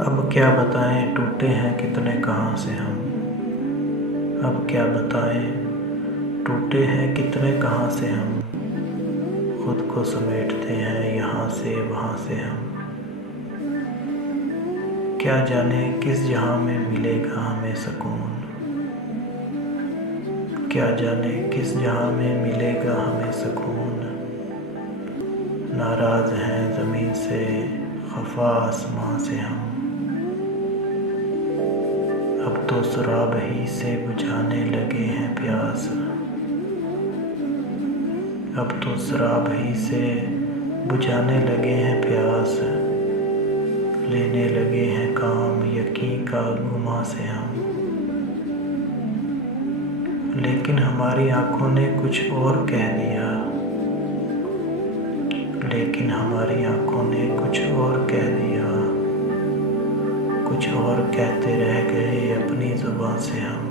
अब क्या बताएं टूटे हैं कितने कहाँ से हम। अब क्या बताएं टूटे हैं कितने कहाँ से हम। खुद को समेटते हैं यहाँ से वहाँ से हम। क्या जाने किस जहाँ में मिलेगा हमें सुकून। क्या जाने किस जहाँ में मिलेगा हमें सुकून। नाराज़ हैं ज़मीन से खफा आसमां से हम। अब तो शराब ही से बुझाने लगे हैं प्यास। अब तो शराब ही से बुझाने लगे हैं प्यास। लेने लगे हैं काम यकीन का गुमा से हम। लेकिन हमारी आँखों ने कुछ और कह दिया। लेकिन हमारी आँखों ने कुछ और कह दिया। कुछ और कहते रह गए अपनी ज़ुबान से हम।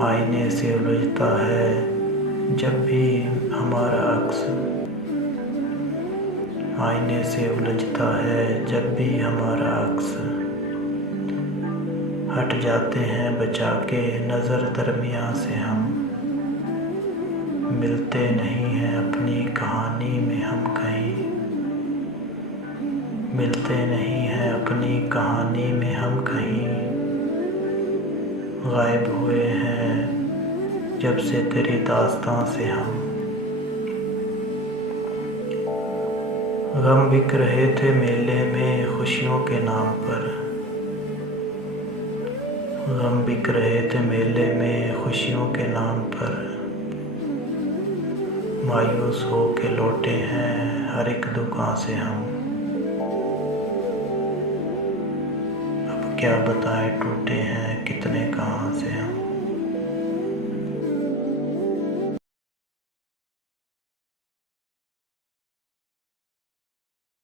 आईने से उलझता है जब भी हमारा अक्स। आईने से उलझता है जब भी हमारा अक्स। हट जाते हैं बचा के नज़र दरमियाँ से हम। मिलते नहीं हैं अपनी कहानी में हम कहीं। मिलते नहीं हैं अपनी कहानी में हम कहीं। गायब हुए हैं जब से तेरी दास्तां से हम। गम बिक रहे थे मेले में खुशियों के नाम पर। गम बिक रहे थे मेले में खुशियों के नाम पर। मायूस हो के लौटे हैं हर एक दुकान से हम। अब क्या बताएं टूटे हैं कितने कहाँ से हम।